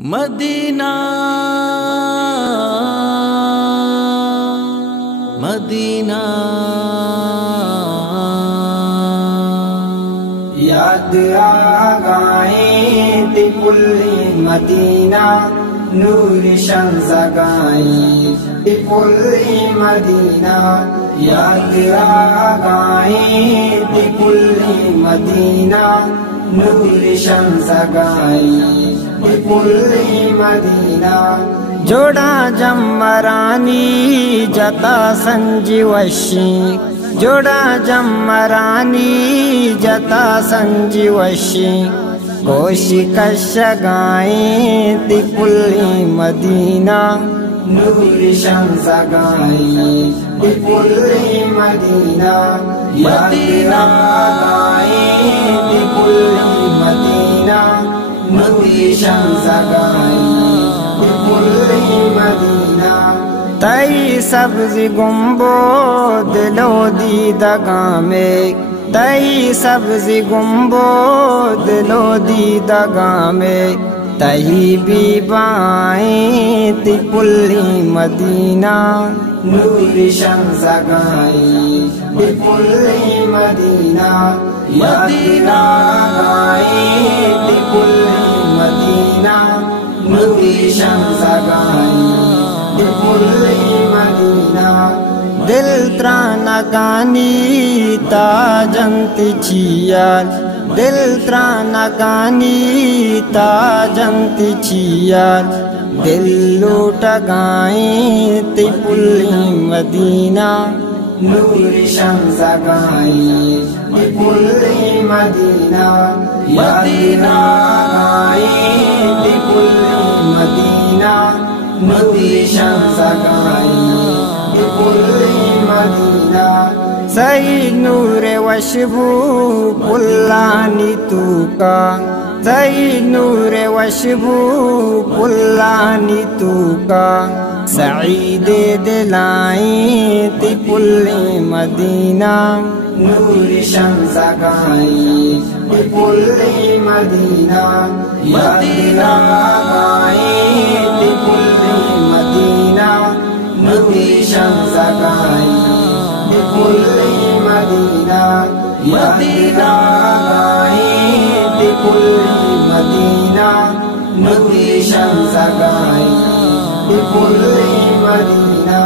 Medina Medina याद आगाए तिपुल्ली Medina नूर शम्स गाए तिपुल्ली Medina याद आगाए तिपुल्ली मदीना नूर शम्स गाए तिपुल्ली मदीना जोड़ा जम्मरानी जता संजीवशी जोड़ा जम्मरानी जता संजीवशी कोशिकश गाए तिपुल्ली मदीना नूर शम्स गाए तिपुल्ली मदीना मदीना गाए तिपुल्ली मदीना नूर शम्स गाए तिपुल्ली मदीना तई सब्ज़ी गुम्बो दिलो दीदगा में तई सब्ज़ी गुम्बो दिलो दीदगा में तही भी बाएं तिपुल्ली मदीना नूर शम्स गाए तिपुल्ली मदीना मदीना गाए तिपुल्ली मदीना नूर शम्स गाए तिपुल्ली मदीना दिल त्राना गानी ताजंती छियाल दिल त्राना गानी ताजंती छियाल दिल लूट गाए तिपुल्ली मदीना नूर शम्स गाए तिपुल्ली मदीना मदीना गाए तिपुल्ली मदीना नूर शम्स गाए तिपुल्ली मदीना सई नूर वशबू पुल्लानी तूका सई नूर वशबू पुल्लानी तूका सईदे दिलाए तिपुल्ली मदीना नूर शम्स गाए तिपुल्ली मदीना मदीना गाए तिपुल्ली मदीना नूर शम्स गाए तिपुल्ली मदीना मदीना गाए तिपुल्ली मदीना नूर शम्स गाए तिपुल्ली मदीना।